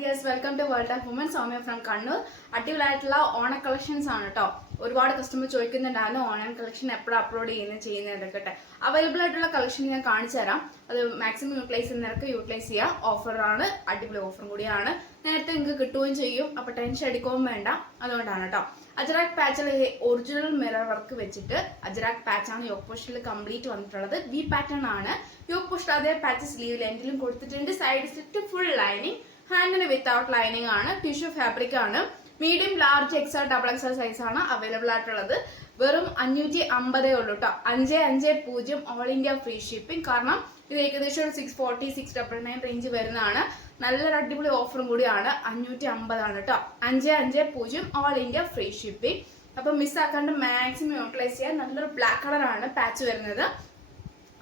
Dears welcome to world of woman. Soumya from Kannur. അടിപൊളിയായിട്ടുള്ള ഓണ collections ആണ് കേട്ടോ. ഒരുപാട് കസ്റ്റമർ ചോദിക്കുന്നുണ്ടായിരുന്നു ഓണം കളക്ഷൻ എപ്പോഴും അപ്ലോഡ് ചെയ്യുന്നതൊക്കെ. അവൈലബിൾ ആയിട്ടുള്ള കളക്ഷൻ ഞാൻ കാണിച്ചു തരാം. അത് മാക്സിമം യൂട്ടിലൈസ് ചെയ്യുന്നവർക്ക് യൂട്ടിലൈസ് ചെയ്യാം. ഓഫറാണ്, അടിപൊളി ഓഫറും കൂടിയാണ്. നേരത്തെ നിങ്ങൾക്ക് കിട്ടുകയും ചെയ്യും, അപ്പോൾ ടെൻഷൻ അടിക്കുകയും വേണ്ട. അതുകൊണ്ടാണ് കേട്ടോ. അജറാക് പാച്ചിൽ ഒറിജിനൽ മിറർ വർക്ക് വെച്ചിട്ട് അജറാക് പാച്ചാണ് യോക്ക് പോസ്റ്റിൽ കംപ്ലീറ്റ് വന്നിട്ടുള്ളത്. വി പാറ്റേൺ ആണ്. യോക്ക് പോസ്റ്റ് അതേ പാച്ച് സ്ലീവ് ലെൻറ്റിലും കൊടുത്തിട്ടുണ്ട്. സൈഡ് സ്ലിറ്റ് ഫുൾ ലൈനിങ്, ഹാൻഡിന് വിത്തൗട്ട് ലൈനിങ് ആണ്. ടിഷ്യൂ ഫാബ്രിക് ആണ്. Medium, large, XL, double XL size ആണ് അവൈലബിൾ ആയിട്ടുള്ളത്. വെറും 550 ഉള്ളൂ കേട്ടോ. 550 ഓൾ ഇന്ത്യ ഫ്രീ ഷിപ്പിംഗ്. കാരണം ഇത് ഏകദേശം ഒരു 640, 699 റേഞ്ച് വരുന്നതാണ്. നല്ലൊരു അടിപൊളി ഓഫറും കൂടിയാണ്. 550 ആണ് കേട്ടോ. 550 ഓൾ ഇന്ത്യ ഫ്രീ ഷിപ്പിംഗ്. അപ്പൊ മിസ്സാക്കാണ്ട് മാക്സിമം യൂട്ടിലൈസ് ചെയ്യാൻ. നല്ലൊരു ബ്ലാക്ക് കളറാണ് പാച്ച് വരുന്നത്.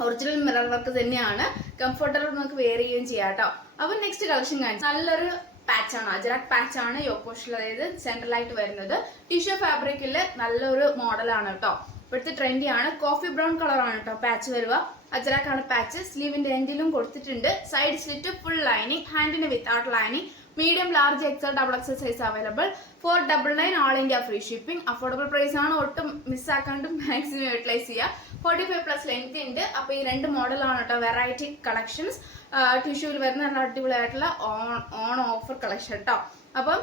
ഒറിജിനൽ മിറർ വർക്ക് തന്നെയാണ്. കംഫർട്ടബിൾ നമുക്ക് വെയർ ചെയ്യുകയും ചെയ്യാം കേട്ടോ. അപ്പൊ നെക്സ്റ്റ് കളക്ഷൻ കാണിച്ചു. നല്ലൊരു പാച്ചാണ്, അജറാക് പാച്ചാണ് യോക്ക് പോസ്റ്റിൽ, അതായത് സെൻട്രലായിട്ട് വരുന്നത്. ടിഷ്യൂ ഫാബ്രിക്കില് നല്ലൊരു മോഡലാണ് കേട്ടോ. ഇപ്പോഴത്തെ ട്രെൻഡിയാണ്. കോഫി ബ്രൗൺ കളറാണ് കേട്ടോ പാച്ച് വരിക. അജറാക് ആണ് പാച്ച്. സ്ലീവിന്റെ എൻഡിലും കൊടുത്തിട്ടുണ്ട്. സൈഡ് സ്ലിറ്റ് ഫുൾ ലൈനിങ്, ഹാൻഡിന് without lining. Medium, large, XL, double XL size available. 499 all India free shipping. Affordable price ആണ്. ഒട്ടും മിസ്സാക്കാണ്ട് മാക്സിമം യൂട്ടിലൈസ് ചെയ്യുക. 45+ ലെങ്ത് ഉണ്ട്. അപ്പൊ ഈ രണ്ട് മോഡലാണ് കേട്ടോ. Variety collections. ടിഷ്യൂവിൽ വരുന്ന നല്ല അടിപൊളിയായിട്ടുള്ള ഓൺ ഓഫർ കളക്ഷൻ കേട്ടോ. അപ്പം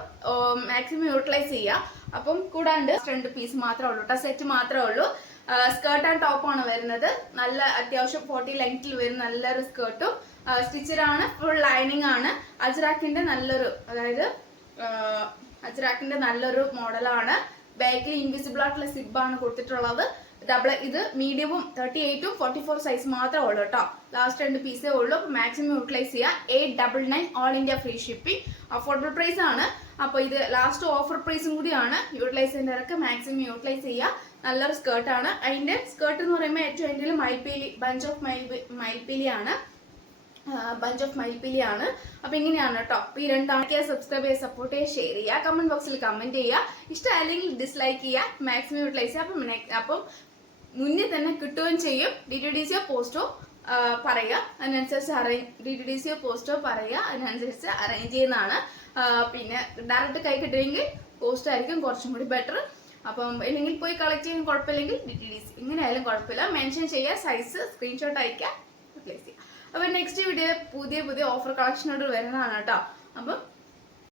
മാക്സിമം യൂട്ടിലൈസ് ചെയ്യുക. അപ്പം കൂടാണ്ട് 2 പീസ് മാത്രമേ ഉള്ളൂ കേട്ടോ. സെറ്റ് മാത്രമേ ഉള്ളൂ. സ്കേർട്ട് ആൻഡ് ടോപ്പ് ആണ് വരുന്നത്. നല്ല അത്യാവശ്യം 40 ലെങ്ത്തിൽ വരുന്ന നല്ലൊരു സ്കേർട്ടും സ്റ്റിച്ചറാണ്. ഫുൾ ലൈനിങ് ആണ്. അജറാക്കിന്റെ നല്ലൊരു, അതായത് അജറാക്കിന്റെ നല്ലൊരു മോഡലാണ്. ബാക്കിൽ ഇൻവിസിബിൾ ആയിട്ടുള്ള സിബാണ് കൊടുത്തിട്ടുള്ളത്. ഇത് മീഡിയവും 38ഉം 44 സൈസ് മാത്രമേ ഉള്ളൂ കേട്ടോ. ലാസ്റ്റ് 2 പീസേ ഉള്ളൂ. മാക്സിമം യൂട്ടിലൈസ് ചെയ്യുക. 899 all India free shipping. Affordable price ആണ്. അപ്പൊ ഇത് ലാസ്റ്റ് ഓഫർ പ്രൈസും കൂടിയാണ്. യൂട്ടിലൈസ് ചെയ്യുന്നവർക്ക് മാക്സിമം യൂട്ടിലൈസ് ചെയ്യുക. നല്ലൊരു സ്കേർട്ടാണ്. അതിന്റെ സ്കേർട്ട് എന്ന് പറയുമ്പോൾ ഏറ്റവും എൻ്റെ മയിൽപ്പീലി, ബഞ്ച് ഓഫ് മയിൽപ്പീലിയാണ്. അപ്പൊ ഇങ്ങനെയാണ് കേട്ടോ. അപ്പൊ ഈ രണ്ടാണ്. സബ്സ്ക്രൈബ് ചെയ്യുക, സപ്പോർട്ട് ചെയ്യുക, ഷെയർ ചെയ്യുക, കമന്റ് ബോക്സിൽ കമന്റ് ചെയ്യുക. ഇഷ്ടമല്ലെങ്കിൽ ഡിസ്ലൈക്ക് ചെയ്യുക. മാക്സിമം യൂട്ടിലൈസ് ചെയ്യുക. അപ്പം മുന്നിൽ തന്നെ കിട്ടുകയും ചെയ്യും. DTDCയോ പോസ്റ്റോ പറയുക, അതിനനുസരിച്ച് DTDCയോ പോസ്റ്റോ പറയുക, അതിനനുസരിച്ച് അറേഞ്ച് ചെയ്യുന്നതാണ്. പിന്നെ ഡയറക്റ്റ് കൈ കിട്ടുമെങ്കിൽ പോസ്റ്റ് ആയിരിക്കും കുറച്ചും കൂടി ബെറ്റർ. അപ്പം ഇല്ലെങ്കിൽ പോയി കളക്ട് ചെയ്യാൻ കുഴപ്പമില്ലെങ്കിൽ DTDC, എങ്ങനെയായാലും കുഴപ്പമില്ല. മെൻഷൻ ചെയ്യുക, സൈസ് സ്ക്രീൻഷോട്ട് അയക്കുക, പ്ലേസ് ചെയ്യുക. അപ്പം നെക്സ്റ്റ് വീഡിയോ പുതിയ ഓഫർ കളക്ഷനോട് വരുന്നതാണ് കേട്ടോ. അപ്പം